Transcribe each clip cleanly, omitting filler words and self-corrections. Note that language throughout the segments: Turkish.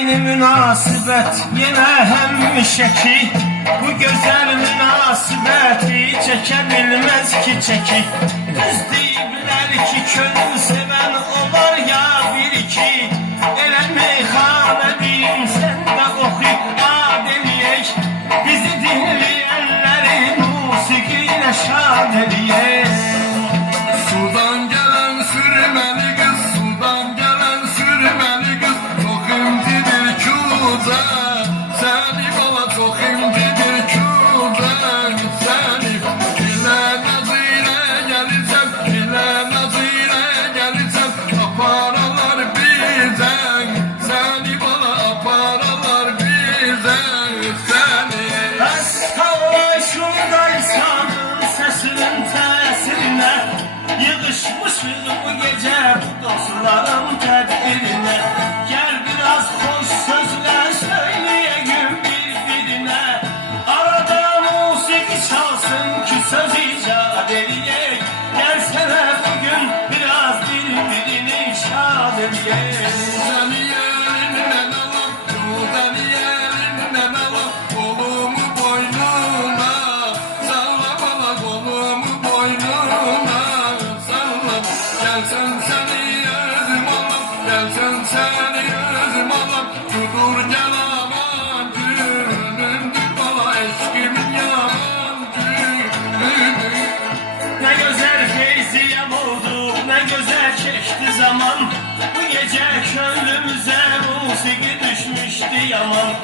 Eyni münasibət yenə həmişəki, bu gözəl münasibəti çəkə bilməz ki çəki. Düz deyiblər ki könül sevən olar ya bir iki, elə meyxanədir sən də oxu adeliyək, bizi dinləyənləri musiqi ilə şad eləyək. Sudan gelen sürmeli kız, sudan gelen sürmeli kız, çok incidir kuza. Seni bana çok incidir kuza. Seni bile nazire gelirsen, bile nazire gelirsen, aparalar bizden. Seni bana aparalar bizden. Seni Savaşındaysan sesinin tesirine, yığışmışız bu gece bu dostların tedbirine. Gel biraz hoş sözler söyleyeyim birbirine, arada musiki çalsın ki söz icat edeyek. Gelsene bugün biraz birbirini şad edeyek. seni yerinden alam, seni yerinden alam, kolumu boynuna, salla bana kolumu boynuna, salla. Gelsen seni özüm alam, gelsen seni özüm alam, tutur gel aman günündür bana eşkimin yaman günündür. Ne güzel feyziyem oldu, ne güzel çekti zaman. Bu gece gönlümüze musiki düşmüştü yaman.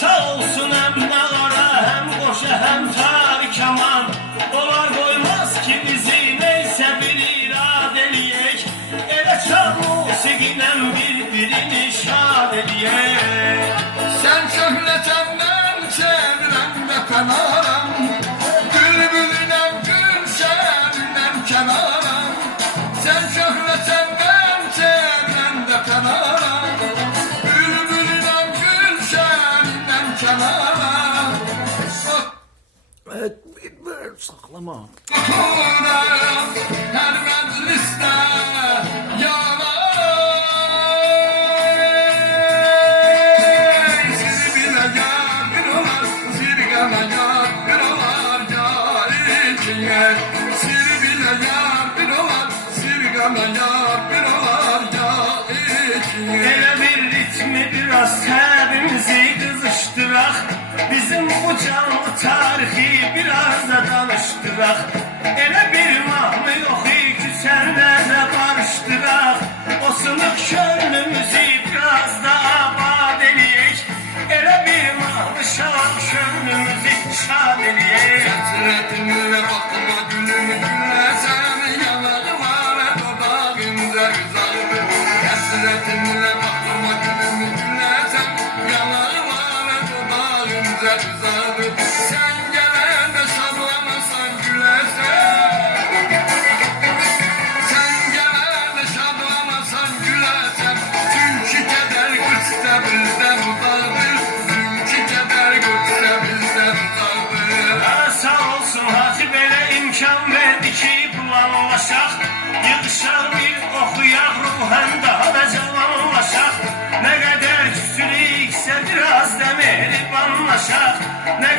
Sağ olsun hem nağara hem koşa hem tar kaman. Dolar koymaz ki bizi neyse bir iradeliyek. Ele çal musikine birbirini şad eleyek. Sen şöhretenden çevremde fenaram, bülbülünem gülşeninden kenaram. Sen şöhretenden çevremde fenaram, bülbülünem gülşeninden kenaram. Evet, saklama. Oturam her mecliste yalan. Sizi bile gâfir olar, sirgana gâfir olar yâr içine. Sizi bile gâfir olar, sirgana gâfir olar yâr içine. Ele bir ritmi biraz kalbimizi kızıştırak, bizim bu canlı tarihi biraz da danıştırak. Ele bir mahmı yok ki senlerle barıştırak, o sınıf gönlümüzü biraz da abad eleyek. Ele bir mahmı şan gönlümüzü şad eleyek. Hasretimle bakma gülüm güllesen, yanarım hala dudağımda güzeldi. Hasretimle bakma gülüm güllesen, yanarım hala dudağımda güzeldi. Sen gelende şadlanırsan gülesen, sen gelende şadlanırsan gülesen, çünkü keder güçte bizden uzakdır, çünkü keder güçte bizden uzakdır. Sağ olsun Hacı belə imkan verdi ki bulanlaşaq, yığışaq bir oxuyaq ruhen daha da cavanlaşaq. Ne kadar küçülüksə biraz da mehribanlaşaq, ne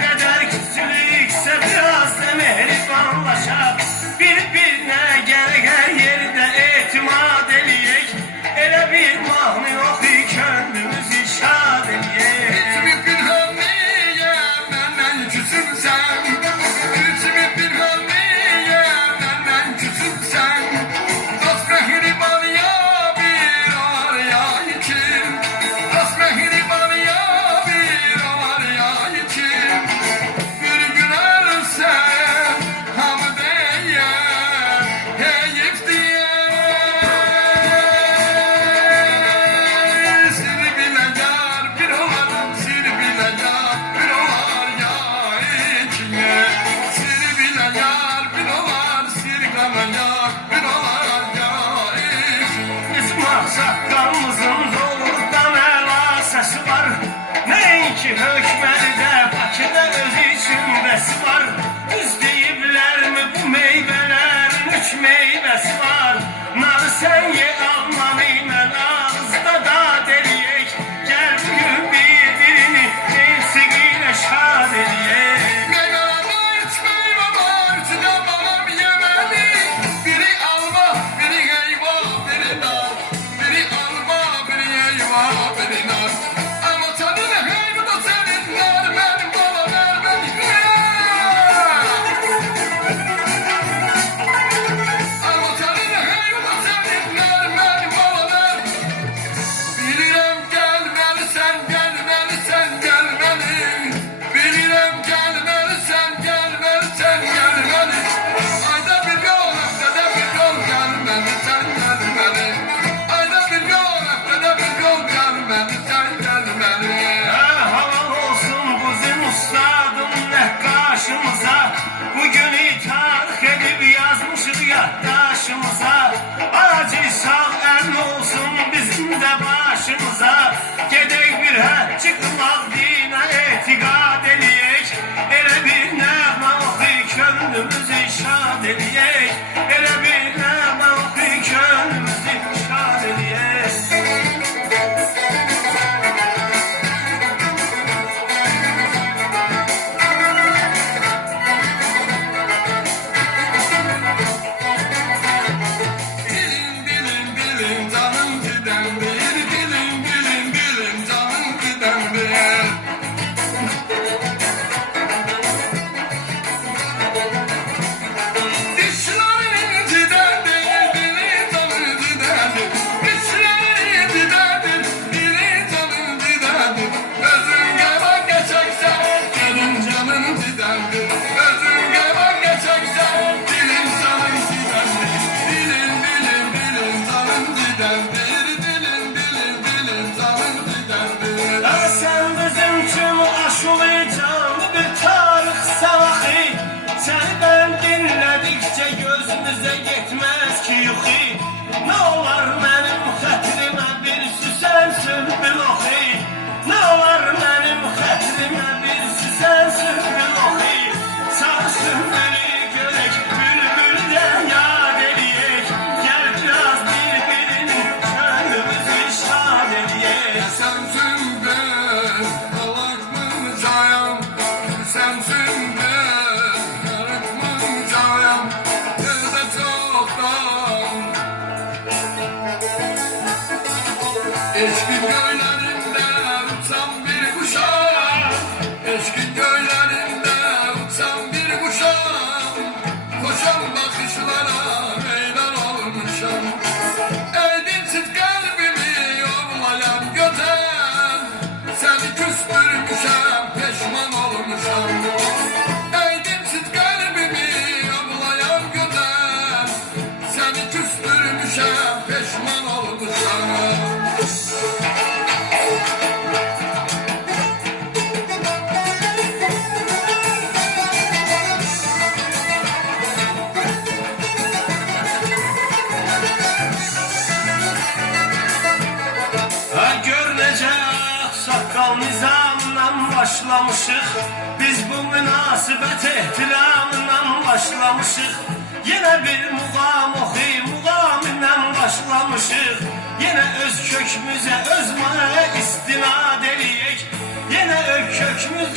çıkmaq dinə etiqad eləyək. Elə bir nəğmə oxu könlümüzü şad eləyək. Elə bir nəğmə oxu könlümüzü şad eləyək. Bilin bilin bilin canım giden bir, bilin bilin bilin canım giden bir. Dişlerin giderdir, dili canım giderdir. Dişlerin giderdir, dili canım giderdir. Özünge bak geçeksen, dilin canım giderdir. Özünge bak geçeksen, dilin canım giderdir. Dilin dilin dilin canım giderdir. Dilin dilin dilin canım giderdir. Sen bizim üçün aşulayacağım bir tarix savaxı. Səni ben dinlədikcə gözümüzə getməz ki yuxu. Nə olar mənim xətrimə bir süsənsin bir oxu. Nə olar mənim xətrimə bir süsənsin bir oxu. Sarı sümbülü görək, bülbüldən yad eləyək. Gəl biraz bir-birini könlümüzü şad eləyək. Sensin ben, alıkmayacağım. Sensin ben, alıkmayacağım. Nerede çoktan eski göylerinde uçan bir kuşağım. Eski göylerinde uçan bir kuşağım. Koşan bakışlara meydan olmuşam. Eydinsiz kalbimi yollayam götür. Seni küstürmüşem, peşman olmuşam. Eydinsiz kalbimi yollayam götür. Seni küstürmüşem, peşman olmuşam. Ha gör necə saqqal nizamından başlamışıq. Biz bu münasibət ehtiramından başlamışıq. Yenə bir muğam oxu, muğam ilə başlamışıq. Yenə öz kökümüzə, öz maya istinad eləyək. Yenə öz kökümüzə